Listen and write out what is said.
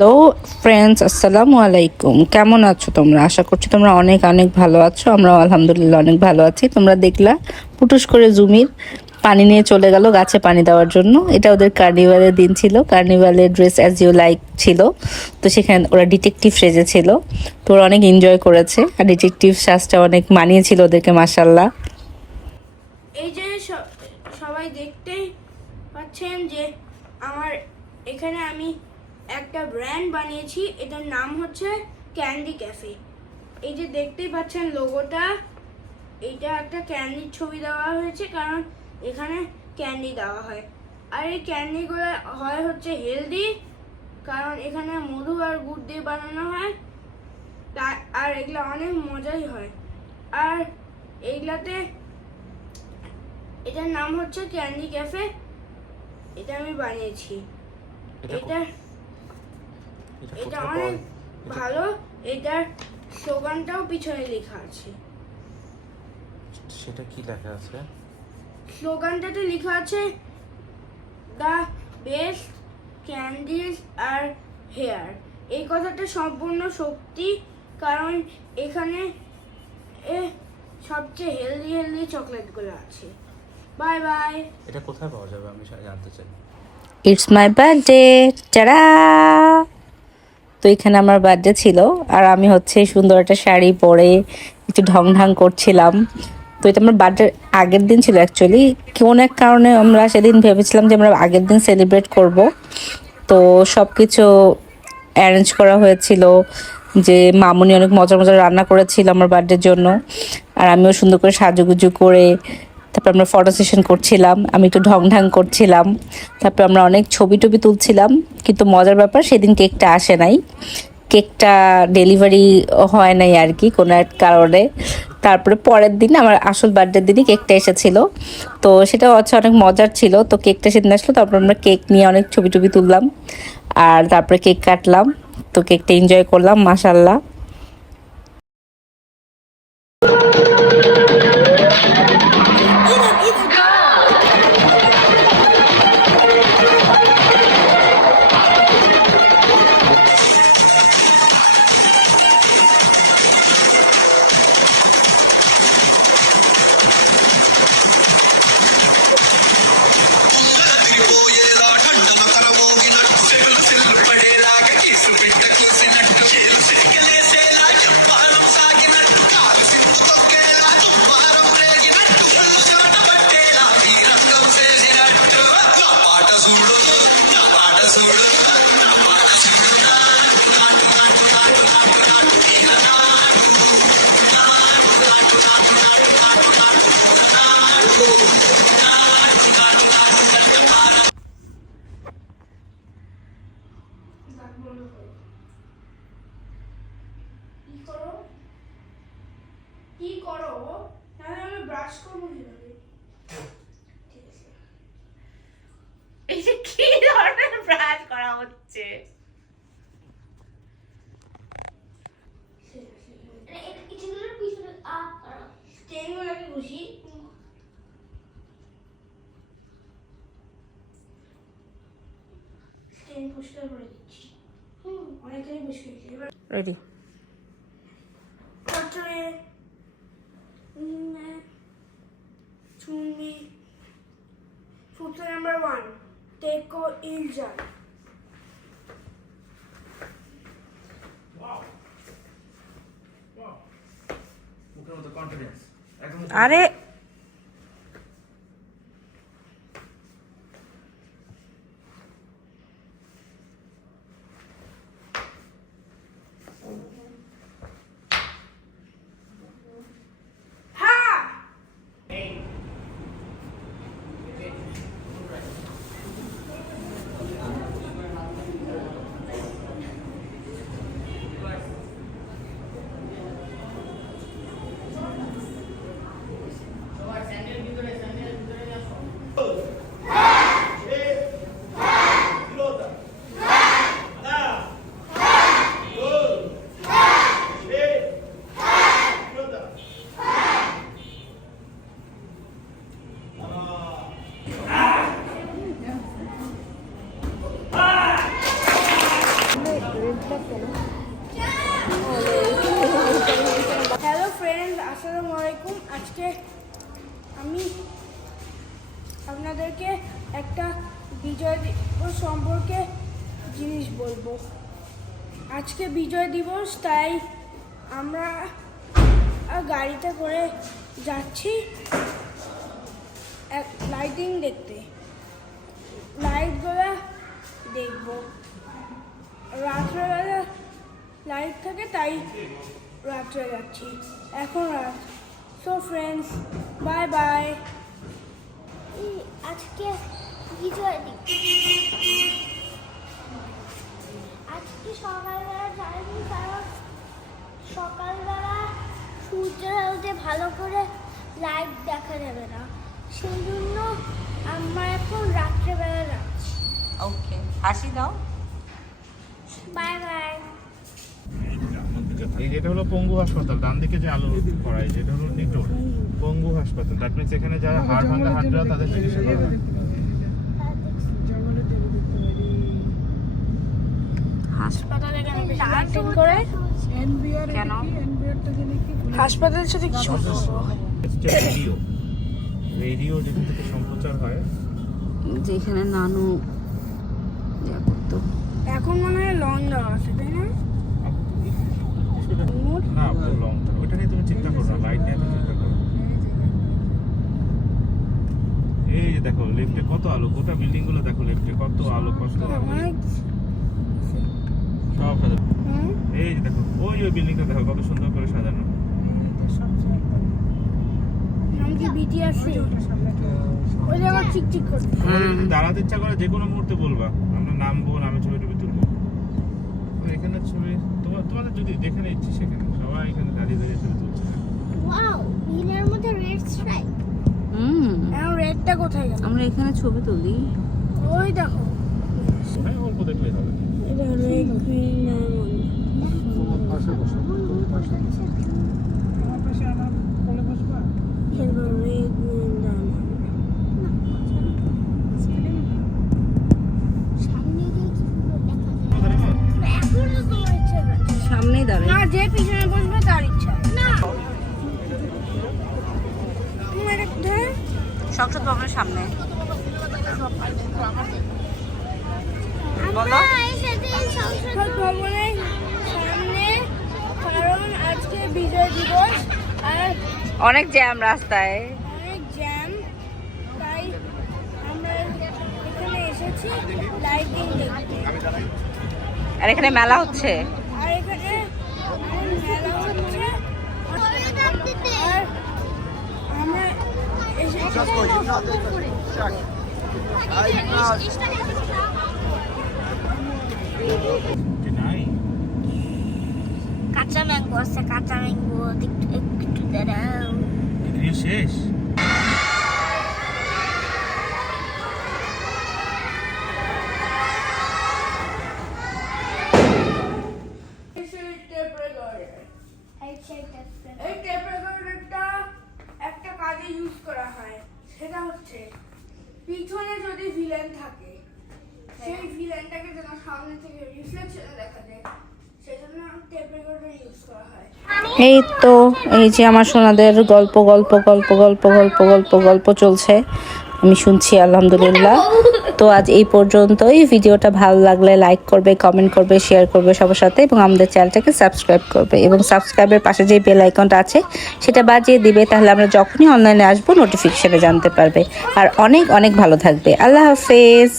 Hello friends, আসসালামু আলাইকুম। কেমন আছো তোমরা? আশা করছি তোমরা অনেক অনেক ভালো আছো। আমরাও আলহামদুলিল্লাহ অনেক ভালো আছি। তোমরা দেখলা পুটুস করে জুমির পানি নিয়ে চলে গেল গাছে পানি দেওয়ার জন্য। এটা ওদের কার্নিভালের দিন ছিল। কার্নিভালের ড্রেস অ্যাজ ইউ লাইক ছিল। তো সেখানে ওরা ডিটেকটিভ সেজেছিল। তো ওরা অনেক এনজয় করেছে, আর ডিটেকটিভ সাজটা অনেক মানিয়েছিল ওদেরকে, মাশাল্লাহ। এই যে সবাই দেখতেই পাচ্ছেন যে আমার এখানে আমি একটা ব্র্যান্ড বানিয়েছি। এটার নাম হচ্ছে ক্যান্ডি ক্যাফে। এই যে দেখতেই পাচ্ছেন লোগোটা, এইটা একটা ক্যান্ডির ছবি দেওয়া হয়েছে, কারণ এখানে ক্যান্ডি দেওয়া হয়। আর এই ক্যান্ডিগুলো হয় হচ্ছে হেলদি, কারণ এখানে মধু আর গুড় দিয়ে বানানো হয়। আর এগুলো অনেক মজাই হয়। আর এইগুলাতে এটার নাম হচ্ছে ক্যান্ডি ক্যাফে। এটা আমি বানিয়েছি। এটা অনেক ভালো। এটার স্লোগানটাও পিছনে লেখা আছে। সেটা কি লেখা আছে? স্লোগানটাতে লেখা আছে the best candies are here. এই কথাটা সম্পূর্ণ সত্যি, কারণ এখানে সবচেয়ে হেলদি হেলদি চকলেটগুলো আছে। Bye bye. এটা কোথায় পাওয়া যাবে আমি জানতে চাই। It's my birthday, tata. তো এখানে আমার বার্থডে ছিল, আর আমি হচ্ছে সুন্দর একটা শাড়ি পরে একটু ঢং ঢং করছিলাম। তো এটা আমার বার্থডের আগের দিন ছিল অ্যাকচুয়ালি। কোন এক কারণে আমরা সেদিন ভেবেছিলাম যে আমরা আগের দিন সেলিব্রেট করব। তো সব কিছু অ্যারেঞ্জ করা হয়েছিল, যে মামুনি অনেক মজার মজার রান্না করেছিল আমার বার্থডের জন্য, আর আমিও সুন্দর করে সাজুগুজু করে তারপর আমরা ফটো সেশন করছিলাম। আমি একটু ঢং ঢং করছিলাম। তারপর আমরা অনেক ছবি টবি তুলছিলাম। কিন্তু মজার ব্যাপার, সেদিন কেকটা আসে নাই। কেকটা ডেলিভারি হয় নাই আর কি, কোনো এক কারণে। তারপরে পরের দিন আমার আসল বার্থডের দিনই কেকটা এসেছিল। তো সেটা হচ্ছে অনেক মজার ছিল। তো কেকটা সেদিন আসলো, তারপর আমরা কেক নিয়ে অনেক ছবি টবি তুললাম, আর তারপরে কেক কাটলাম। তো কেকটা এনজয় করলাম, মাশাল্লাহ। কি করো? তাহলে আমি ব্রাশ করবো কিভাবে? ঠিক আছে। এই যে কি ধরনের ব্রাশ করা হচ্ছে? স্টেনগুলোকে বসি। স্টেন পরিষ্কার করে দিচ্ছি। অনেকখানি পরিষ্কার দিচ্ছি। এবার রেডি। তারপরে চুন্নি সূত্র নাম্বার 1, টেকো ইলজার। আরে হ্যালো ফ্রেন্ড, আসসালামু আলাইকুম। আজকে আমি আপনাদেরকে একটা বিজয় দিবস সম্পর্কে জিনিস বলবো। আজকে বিজয় দিবস, তাই আমরা গাড়িতে করে যাচ্ছি এক লাইটিং দেখতে। লাইটগুলো দেখবো। রাত্রেবেলা লাইট থাকে, তাই রাত্রে যাচ্ছি। এখন রাত। So friends, bye bye. আজকে বিজয় দিবস। আজকে সকালবেলা যাইনি, কারণ সকালবেলা সূর্যের আলোতে ভালো করে লাইট দেখা যাবে না, সেই জন্য আমরা এখন রাত্রেবেলা যাচ্ছি। ওকে, হাসি দাও। Bye bye. এই যেটা হলো পঙ্গু হাসপাতাল, ডান দিকে যে আলো করা হয় যেটা হলো নিটোর পঙ্গু হাসপাতাল। দ্যাট মিন্স এখানে যারা হাড় ভাঙা হাঁটরা তাদের চিকিৎসা করা হয়। হাসপাতালে কেন লাইটিং করে? কেন? হাসপাতালের সাথে কি সম্পর্ক? রেডিও রেডিও যেখান থেকে সম্প্রচার হয়। যেখানে নানু ইয়া করতো। এখন মনে হয় লং দেওয়া আছে, তাই না? না লং, ওইটা নিয়ে তুমি চিন্তা করো না, লাইট নিয়ে তুমি চিন্তা করো। এই যে দেখো লেফটে কত আলো, গোটা বিল্ডিং গুলো দেখো লেফটে কত আলো, কত আলো অনেক। সব সাজানো। হুম। এই যে দেখো ওই বিল্ডিংটা দেখো কত সুন্দর করে সাজানো। নাম কি বিটিআরসি? ওই জায়গা চিকচিক করছে। আমাদের যদি দাঁড়াতে ইচ্ছা করে যে কোনো মুহূর্তে বলবা, আমরা নামবো, নামে ছবি টবি তুলবো। এখানে ছবি তোমাদের যদি যেখানে ইচ্ছে সেখানে, সবাই এখানে দাঁড়িয়ে দাঁড়িয়ে ছবি তুলছে। ওয়াও, নীলের মধ্যে রেড স্ট্রাইপ। এখন রেডটা কোথায় গেল? আমরা এখানে ছবি তুলি। ওই দেখো, হ্যাঁ অল্প দেখলেই হবে। এটা রেড গ্রিন সামনে দিয়ে কি পুরো দেখা যায়? এখনো তোমার ইচ্ছে করছে? সামনেই দাঁড়াই। না, যে পিছনে বসবে তার ইচ্ছা। না, তুমি এটা কোথায়? সংসদ ভবনের সামনে। আমরা এসেছি সংসদ সংসদ ভবনের সামনে, কারণ আজকে বিজয় দিবস আর অনেক জ্যাম রাস্তায়। অনেক জ্যাম, তাই আমরা এখানে এসেছি লাইটিং দেখতে। আর এখানে মেলা হচ্ছে। আর এখানে মেলা হচ্ছে, আর আমরা এসেছি নাই কাঁচা ম্যাঙ্গো আছে, কাঁচা ম্যাঙ্গো একটু দাঁড়াও। ভিডিও শেষ। Tape recorder. এই টেপ রেকর্ডারটা একটা কাজে ইউজ করা হয়, সেটা হচ্ছে পিছনে যদি ভিলেন থাকে, সেই ভিলেনটাকে যেন সামনে থেকে রিফ্লেকশনে দেখা যায়, সেজন্য টেপ রেকর্ডার ইউজ করা হয়। এই তো, এই যে আমার সোনাদের গল্প গল্প গল্প গল্প গল্প গল্প গল্প চলছে, আমি শুনছি আলহামদুলিল্লাহ। তো আজ এই পর্যন্তই। ভিডিওটা ভালো লাগলে লাইক করবে, কমেন্ট করবে, শেয়ার করবে সবার সাথে, এবং আমাদের চ্যানেলটাকে সাবস্ক্রাইব করবে, এবং সাবস্ক্রাইবের পাশে যে বেল আইকনটা আছে সেটা বাজিয়ে দিবে, তাহলে আমরা যখনই অনলাইনে আসবো নোটিফিকেশনে জানতে পারবে। আর অনেক অনেক ভালো থাকবে। আল্লাহ হাফেজ।